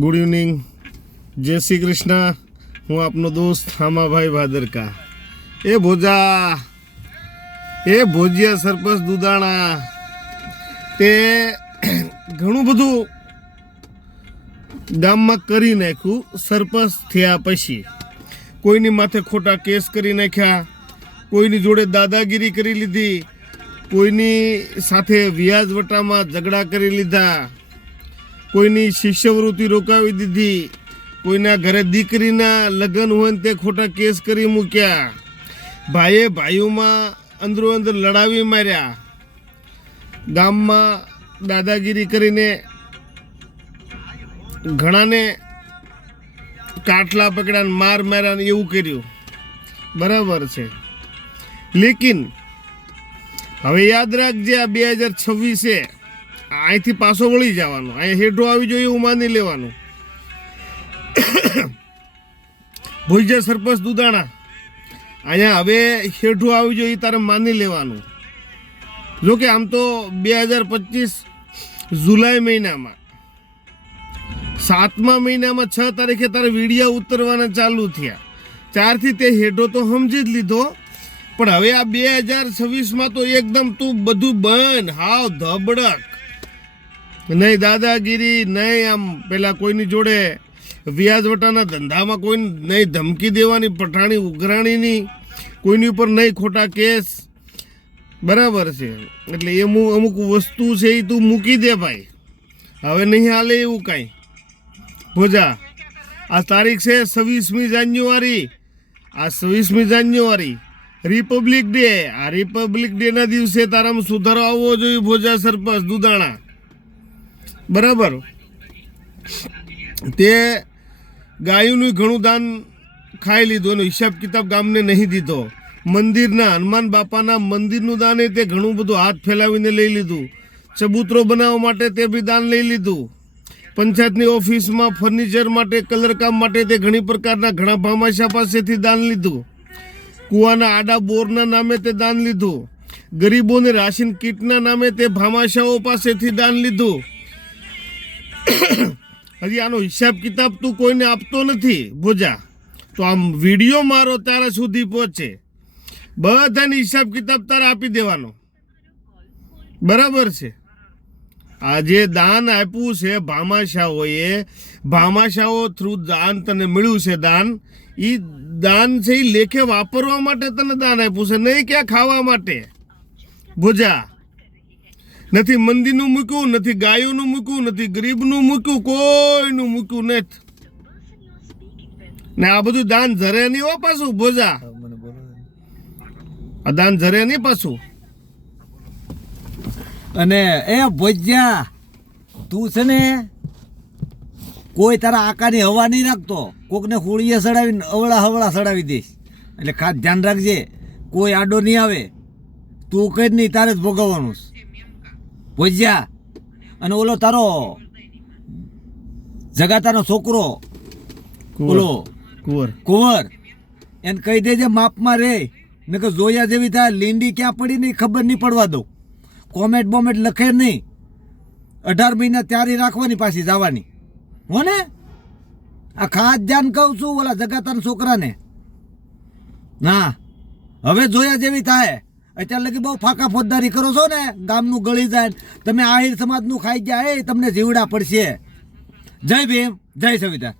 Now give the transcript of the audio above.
Good evening, જય શ્રી કૃષ્ણ. હું આપનો દોસ્ત હામાભાઈ ભાદરકા. એ ભોજિયા સરપંચ દુધાણા તે ઘણું બધું ગામમાં કરી નાખ્યું. સરપંચ થયા પછી કોઈની માથે ખોટા કેસ કરી નાખ્યા, કોઈની જોડે દાદાગીરી કરી લીધી, કોઈની સાથે વ્યાજ વટામાં ઝઘડા કરી લીધા, કોઈની શિષ્યવૃત્તિ રોકાવી દીધી, કોઈના ઘરે દીકરીના લગ્ન હોય ને તે ખોટા કેસ કરી મૂક્યા, ભાઈએ ભાઈઓમાં અંદરો અંદર લડાવી માર્યા, ગામમાં દાદાગીરી કરીને ઘણાને કાટલા પકડ્યા, માર માર્યા, એવું કર્યું. બરાબર છે. લેકિન હવે યાદ રાખજે, આ 2026 છે, અહીંથી પાછો વળી જવાનું, અહીંયા હેઠો આવી જોઈએ એવું માની લેવાનું. ભોજિયા સરપંચ દુધાણા અહીંયા હવે હેઠું આવી જોઈએ તારે માની લેવાનું. જોકે આમ તો 2025 જુલાઈ મહિનામાં 7મા મહિનામાં 6 તારીખે તારે વિડીયા ઉતરવાના ચાલુ થયા. 4 થી તે હેઠો તો સમજી જ લીધો, પણ હવે આ 2026માં તો એકદમ તું બધું બંધ, હાવ ધબડક. નહીં દાદાગીરી, નહીં આમ પેલા કોઈની જોડે વ્યાજ વટાના ધંધામાં કોઈ નહીં ધમકી દેવાની, પઠાણી ઉઘરાણીની, કોઈની ઉપર નહીં ખોટા કેસ. બરાબર છે. એટલે એ અમુક વસ્તુ છે એ તું મૂકી દે ભાઈ, હવે નહીં હાલે એવું કાંઈ. ભોજા આ તારીખ છે 26મી જાન્યુઆરી. આ 26મી જાન્યુઆરી રિપબ્લિક ડે. આ રિપબ્લિક ડેના દિવસે તારામાં સુધારો આવવો જોઈએ ભોજા સરપંચ દુધાણા. બરાબર. તે ગાયોનું ઘણું દાન ખાઈ લીધું, એનો હિસાબ કિતાબ ગામને નહીં દીધો. મંદિરના હનુમાન બાપાના મંદિરનું દાન તે ઘણું બધું હાથ ફેલાવીને લઈ લીધું. ચબૂતરો બનાવવા માટે તે બી દાન લઈ લીધું. પંચાયતની ઓફિસમાં ફર્નિચર માટે, કલરકામ માટે તે ઘણી પ્રકારના ઘણા ભામાશા પાસેથી દાન લીધું. કૂવાના આડા બોરના નામે તે દાન લીધું. ગરીબોને રાશન કીટના નામે તે ભામાશાઓ પાસેથી દાન લીધું. હજી આનો હિસાબ કિતાબ તું કોઈને આપતો નથી ભોજા, તો આમ વિડીયો મારો તારા સુધી પહોંચે, બધાને હિસાબ કિતાબ તારે આપી દેવાનો. બરાબર છે. આ જે દાન આપ્યું છે ભામાશાઓએ, ભામાશાઓ થ્રુ દાન તને મળ્યું છે, દાન એ દાન છે એ લેખે વાપરવા માટે તને દાન આપ્યું છે, નહીં ક્યાં ખાવા માટે. ભોજા નથી મંદિરનું મૂક્યું, નથી ગાયોનું મૂક્યું, નથી ગરીબનું મૂક્યું, કોઈનું મૂક્યું નથી. ને આ બધું દાન ઝરે નહીં હો પાછું ભોજા, આ દાન ઝરે નહીં પાછું. અને એ ભોજ્યા તું છે ને કોઈ તારા આકાની હવા નહીં રાખતો, કોકને હોળીએ સડાવીને અવળા સડાવી દઈશ. એટલે ખાસ ધ્યાન રાખજે, કોઈ આડો નહીં આવે, તું કઈ નહીં, તારે જ ભોગવવાનું ભોજ્યા. અને ઓલો તારો જગાતાનો છોકરો ઓલો કુંવર એને કહી દેજે માપમાં રે, ને કે જોયા જેવી થાય, લીંડી ક્યાં પડી નહીં ખબર નહીં પડવા દઉં. કોમેન્ટ બોમેન્ટ લખે નહીં, 18 મહિના તૈયારી રાખવાની, પાછી જવાની હો ને. આ ખાસ ધ્યાન કહું છું ઓલા જગાતાના છોકરાને. ના હવે જોયા જેવી થાય. અત્યારે લગી બહુ ફાંકા ફોજદારી કરો છો ને, ગામનું ગળી જાય, તમે આહિર સમાજનું ખાઈ ગયા, એ તમને જીવડા પડશે. જય ભીમ, જય સંવિધાન.